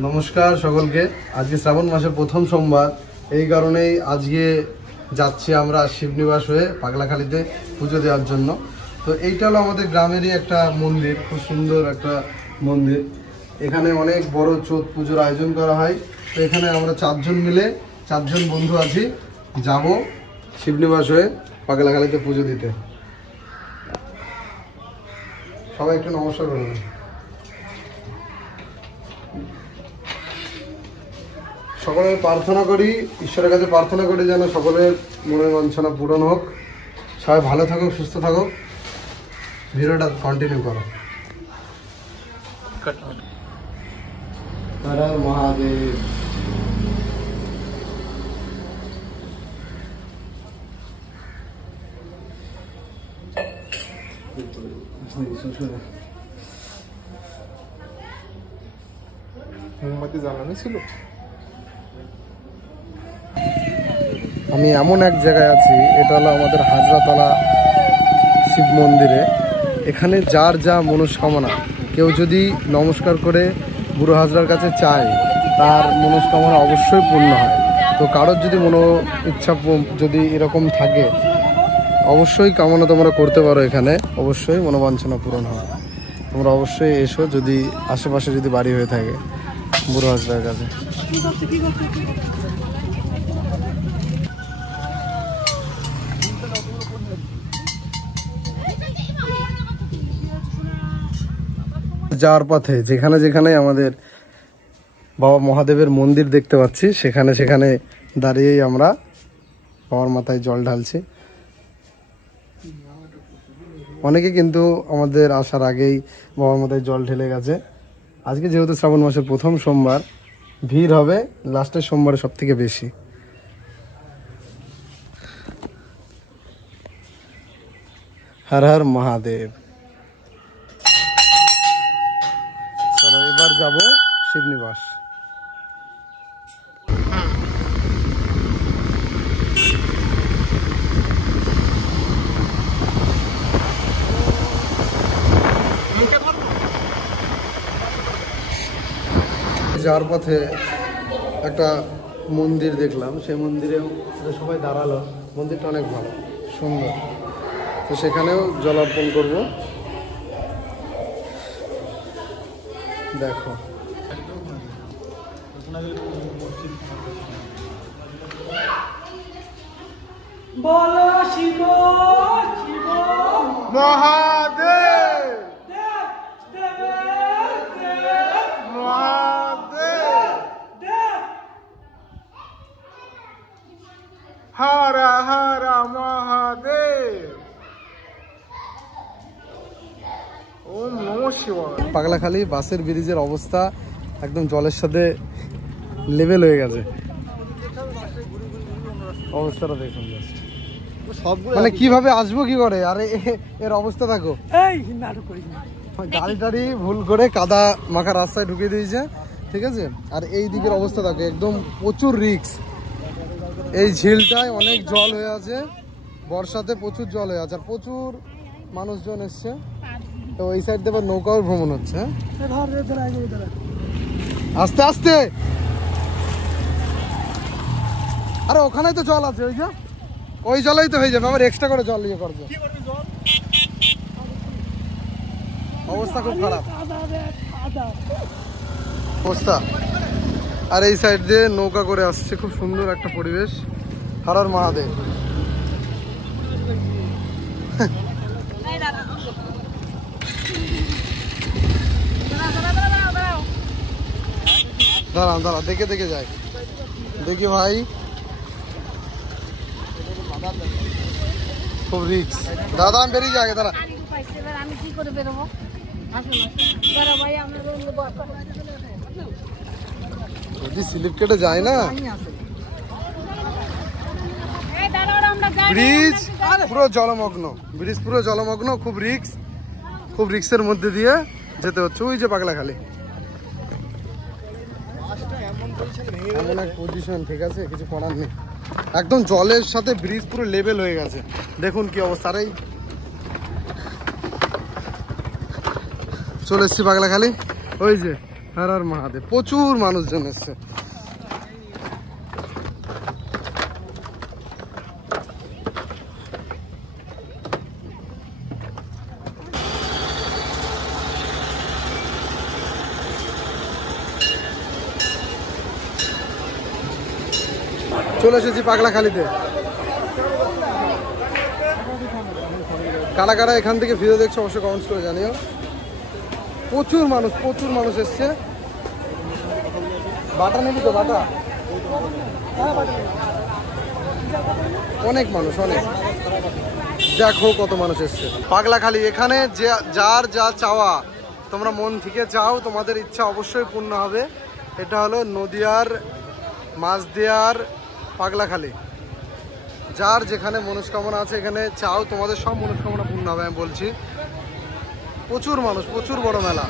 নমস্কার সকলকে। আজকে শ্রাবণ মাসের প্রথম সোমবার, এই কারণেই আজকে যাচ্ছি আমরা শিবনিবাস হয়ে পাগলাখালীতে পুজো দেওয়ার জন্য। তো এইটা হলো আমাদের গ্রামেরই একটা মন্দির, খুব সুন্দর একটা মন্দির। এখানে অনেক বড় চোথ পুজোর আয়োজন করা হয়। তো এখানে আমরা 4 জন মিলে 4 জন বন্ধু আছি, যাব শিবনিবাস হয়ে পাগলাখালীতে পুজো দিতে। সবাই একটু নমস্কার করবেন। সকলের প্রার্থনা করি, ঈশ্বরের কাছে প্রার্থনা করি যেন সকলের মনের বাঞ্ছনা পূরণ হোক। সবাই ভালো থাকুক, সুস্থ থাকুক। ভিডিওটা কন্টিনিউ করো। হর হর মহাদেব। মোমবাতি জ্বালানো ছিল। আমি এমন এক জায়গায় আছি, এটা হলো আমাদের হাজরাতলা শিব মন্দিরে। এখানে যার যা মনস্কামনা, কেউ যদি নমস্কার করে বুড়ো হাজরার কাছে চায়, তার মনস্কামনা অবশ্যই পূর্ণ হয়। তো কারোর যদি ইচ্ছা যদি এরকম থাকে, অবশ্যই কামনা তোমরা করতে পারো। এখানে অবশ্যই মনোবাঞ্ছনা পূরণ হয়। তোমরা অবশ্যই এসো, যদি আশেপাশে যদি বাড়ি হয়ে থাকে বুড়ো হাজরার কাছে। যাওয়ার পথে যেখানে যেখানে আমাদের বাবা মহাদেবের মন্দির দেখতে পাচ্ছি, সেখানে সেখানে দাঁড়িয়েই আমরা বাবার মাথায় জল ঢালছি। অনেকে কিন্তু আমাদের আসার আগেই বাবার মাথায় জল ঢেলে গেছে। আজকে যেহেতু শ্রাবণ মাসের প্রথম সোমবার, ভিড় হবে লাস্টের সোমবারে সব থেকে বেশি। হর হর মহাদেব। চলো এবার যাব শিবনিবাস। যাওয়ার পথে একটা মন্দির দেখলাম, সেই মন্দিরেও সবাই দাঁড়ালো। মন্দিরটা অনেক ভালো, সুন্দর। তো সেখানেও জল অর্পণ করবো। দেখো বলো শিব শিব মহাদেব দেব দেব দেব মহাদেব দেব হর হর মহাদেব। ওম নমঃ শিবায়। পাগলাখালী বাসের ব্রিজের অবস্থা একদম জলের সাথে লেভেল হয়ে গেছে। অবস্থাটা দেখুন, মানে কিভাবে আসবো কি করে, আরে এর অবস্থা থাকো। এই নাটক করিস না, গাড়ি টাড়ি ভুল করে কাদা মাখা রাস্তায় ঢুকিয়ে দিয়েছে, ঠিক আছে। আর এই দিকের অবস্থা থাকে একদম প্রচুর রিস্ক। এই ঝিলটায় অনেক জল হয়ে আছে, বর্ষাতে প্রচুর জল হয়ে আছে, আর প্রচুর মানুষজন এসছে। তো ওই সাইড দিয়ে নৌকাও ভ্রমণ হচ্ছে। আস্তে আস্তে। আরে ওখানেই তো জল আছে, ওই যে ওই জলেই তো হয়ে যাবে। আবার এক্সট্রা করে জল ইয়ে করবে। অবস্থা খুব খারাপ অবস্থা। আর এই সাইড দিয়ে নৌকা করে আসছে, খুব সুন্দর একটা পরিবেশ। হর হর মহাদেব। দাঁড়ান দাঁড়ান, দেখে দেখে যাই, দেখি ভাই, খুব রিক্স। দাদা আমি বেরিয়ে যাই, দাঁড়া। আমি কি করে বেরোবো? যদি স্লিপ কেটে যায় না, ব্রিজ পুরো জলমগ্ন, ব্রিজ পুরো জলমগ্ন, খুব রিক্স। খুব রিক্সের মধ্যে দিয়ে যেতে হচ্ছে। ওই যে পাগলাখালী এমন এক পজিশন, ঠিক আছে, কিছু করার নেই। একদম জলের সাথে ব্রিজ পুরো লেভেল হয়ে গেছে। দেখুন কি অবস্থা। আর এই চলে এসছি পাগলাখালী। ওই যে হর হর মহাদেব। প্রচুর মানুষজন এসছে। চলে এসেছি পাগলাখালীতে। কারা কারা এখান থেকে ভিডিও দেখছো অবশ্যই কমেন্টস করে জানিও। প্রচুর মানুষ এসছে। বাটা নেবি তো? বাটা অনেক মানুষ, অনেক। দেখো কত মানুষ এসছে পাগলাখালী। এখানে যার যা চাওয়া তোমরা মন থেকে চাও, তোমাদের ইচ্ছা অবশ্যই পূর্ণ হবে। এটা হলো নদিয়ার মাঝদিয়ার পাগলাখালী। যার যেখানে মনস্কামনা আছে এখানে চাও, তোমাদের সব মনস্কামনা পূর্ণ হবে। আমি বলছি প্রচুর মানুষ, প্রচুর বড় মেলা।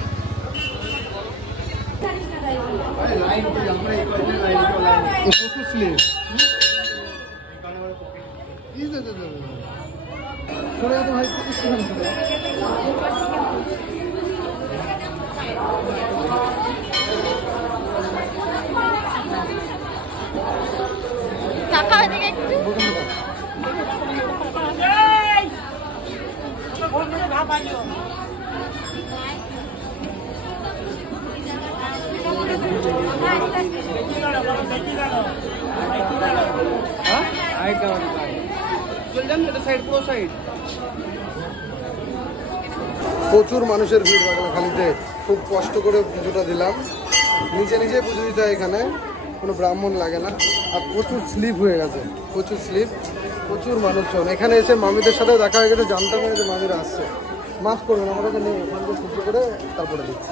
প্রচুর মানুষের ভিড় পাগলাখালীতে। খুব কষ্ট করে পুজোটা দিলাম, নিজে পুজো দিতে হয়। এখানে কোনো ব্রাহ্মণ লাগে না। আর প্রচুর স্লিপ হয়ে গেছে, প্রচুর স্লিপ, প্রচুর মানুষজন। এখানে এসে মামিদের সাথে দেখা হয়ে গেছে, জানতাম না যে মামিরা আসছে। মাফ করবেন, আমাদেরকে নিয়ে ওখান থেকে পুজো করে তারপরে দিচ্ছি।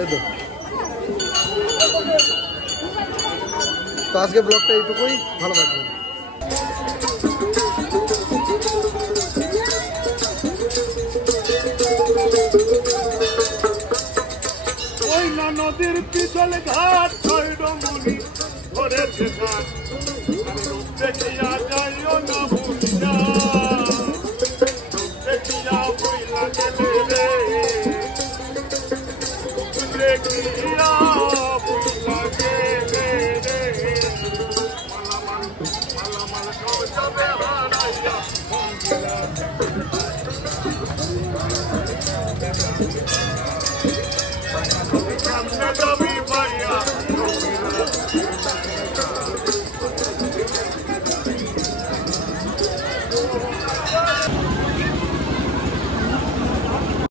এই তো আজকে ব্লগটা এইটুকুই। ভালো থাকবেন। ওই না নদীর পিছল ঘাট মুনি ঘরের ঘাট দেখিয়া যাইও না ভুলিয়া, দেখিয়া বইলা গেলে রে, দেখিয়া বইলা গেলে রে, মালামাল সব যাবে হারাইয়া মন্দিরা।